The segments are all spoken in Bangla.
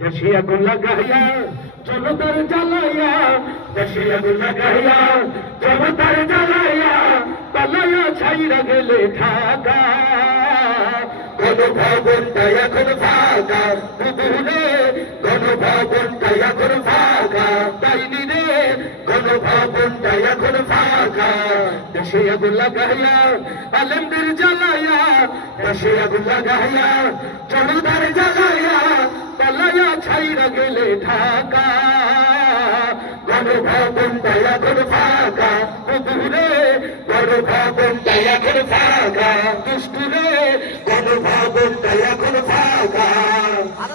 দেশে আগুন লাগাইয়া জনতার জ্বালাইয়া, দেশে আগুন লাগাইয়া জনতার জ্বালাইয়া, পালাইয়া ছাইরা গেলে ঢাকা। গণভবনটা এখন ফাঁকা, পুকুরে গণভবনটা এখন ফাঁকা, তাইনি রে গণভবনটা এখন ফাঁকা। দেশে আগুন লাগাইয়া আলেমদের জ্বালাইয়া, দেশে আগুন লাগাইয়া জনতার জ্বালাইয়া, পালাইয়া ছাইরা গেলে ঢাকা। গণভবনটা এখন ফাঁকা, পুকুরে গণভবনটা এখন ফাঁকা, দুষ্টুরে গণভবনটা এখন ফাঁকা।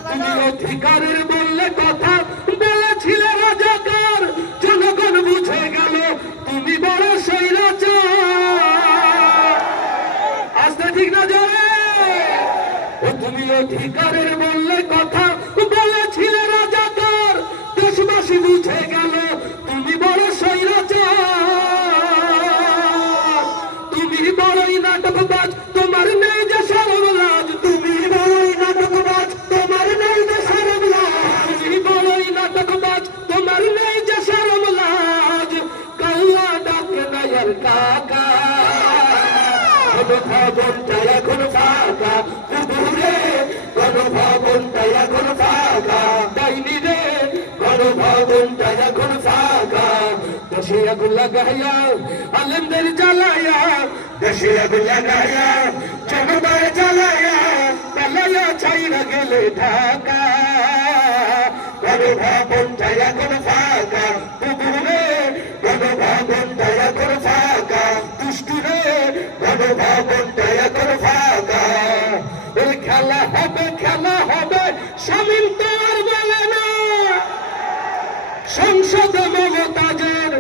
তুমি অধিকারের বললে কথা বলেছিলে রাজাকার, জনগণ বুঝে গেল তুমি বড় স্বৈরাচার। আসতে ঠিক না জোরে? তুমি অধিকারের বললে কথা বলেছিলে রাজাকার, দেশবাসী বুঝে গেল তুমি বড় স্বৈরাচার। তুমি বড়ই নাটকবাজ, তোমার নেই যে শরম লাজ, তুমি বড়ই নাটকবাজ, তোমার নেই যে শরম লাজ, তুমি বড়ই নাটকবাজ, তোমার নেই যে শরম লাজ। কাল্লা ডাকে নায়ার কাকা, গণভবনটা এখন ফাঁকা, পুকুরে গণভবনটা এখন ফাঁকা, ডাইনি রে গণভবনটা এখন ফাঁকা। দেশে আগুন লাগাইয়া আলেমদের জ্বালাইয়া, দেশে আগুন লাগাইয়া জনতার জ্বালাইয়া, পালাইয়া ছাইরা গেলে ঢাকা। গণভবনটা এখন ফাঁকা, পুকুরে গণভবনটা এখন ফাঁকা, দুষ্টুরে গণভবনটা এখন ফাঁকা। ওই খেলা হবে, খেলা হবে, শামীম তো আর বলে না, সংসদে মমতাজের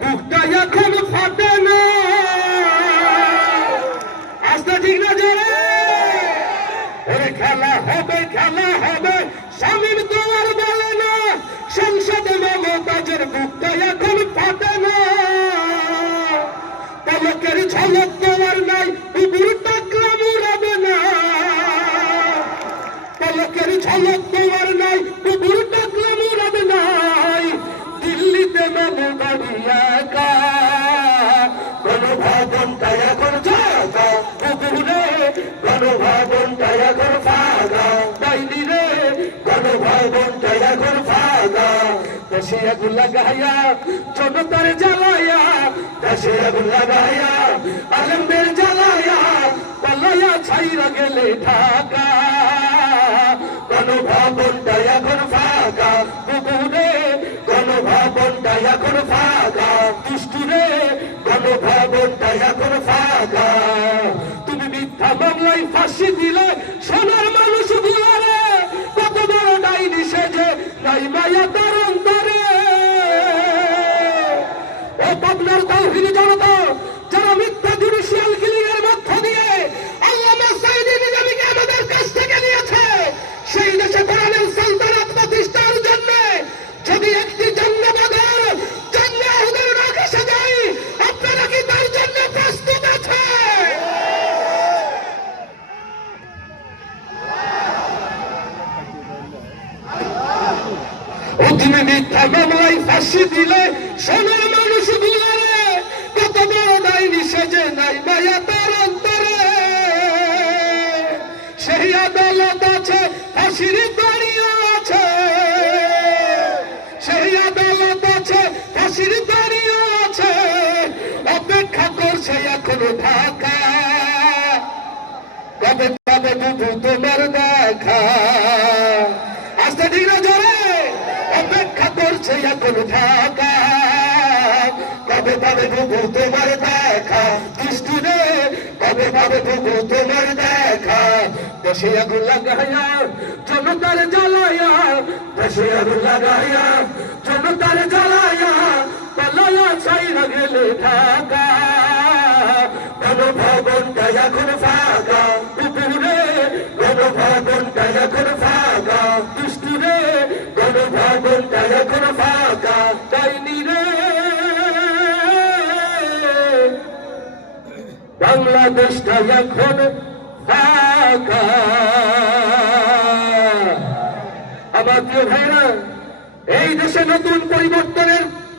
বুকটা এখন ফাটে না। আসতে ঠিক না জোরে? ওই খেলা হবে, খেলা হবে, শামীম তো আর বলে না, সংসদে মমতাজের বুকটা এখন ফাটে না। পলকের ঝলক তোমার নাই, বুবুর টাকলাম উড়াবে না। পলকের ঝলক তোমার নাই, বুবুর টাকলাম উড়াবে নাই। দিল্লিতে মামু বাড়ি একা, গণভবনটা এখন ফাঁকা, বুবুরে গণভবনটা এখন ফাঁকা, ডাইনি রে গণভবনটা এখন ফাঁকা। দেশে আগুন লাগাইয়া জনতার জ্বালাইয়া, দেশে আগুন লাগাইয়া আলেমদের জ্বালাইয়া, পালাইয়া ছাইরা গেলে ঢাকা। গণভবনটা এখন ফাঁকা, পুকুরে গণভবনটা এখন ফাঁকা, দুষ্টুরে গণভবনটা এখন ফাঁকা। তুমি মিথ্যা মামলায় ফাঁসি দিলে সোনার মানুষ গুলারে, কত বড় ডাইনি সেজে নাই মায়া তার অন্তরে। ও পাবনার তাওহীদি জনতা, যারা মিথ্যা জুডিশিয়াল কিলিং এর মধ্য দিয়ে আল্লামা সাঈদী নিজামীকে আমাদের কাছ থেকে নিয়েছে, সেই দেশে কোরআনের সালতানাত প্রতিষ্ঠার জন্য যদি একটি জন্মবাদের জন্ম আহুদের ডাক এসে যায়, আপনারা কি তার জন্য প্রস্তুত আছে? ও তুমি মিথ্যা মামলায় ফাঁসি দিলে সোনার মানুষ গুলারে, কত বড় ডাইনি সেজে নাই মায়া তার অন্তরে। সেই আদালত আছে, ফাঁসির দাঁড়িয়ে আছে, সেই আদালত আছে, ফাঁসির দাঁড়িয়ে আছে, অপেক্ষা করছে এখনো ঢাকা। কবে পাবে বুবু তোমার দেখা? আসতে ঠিক না জোরে? অপেক্ষা করছে এখন ঢাকা। কবে পাবে বুবু তোমার দেখা? দুষ্টুরে কবে পাবে বুবু তোমার দেখা? দেশে আগুন লাগাইয়া জনতার জ্বালাইয়া, দেশে আগুন লাগাইয়া জনতার জ্বালাইয়া, পালাইয়া ছাইরা গেলে ঢাকা। গণভবনটা এখন ফাঁকা, পুকুরে গণভবনটা এখন ফাঁকা, দুষ্টুরে গণভবনটা এখন ফাঁকা, ডাইনি রে বাংলাদেশটা এখন ফাঁকা। আমার প্রিয় ভাইরা, এই দেশে নতুন পরিবর্তনের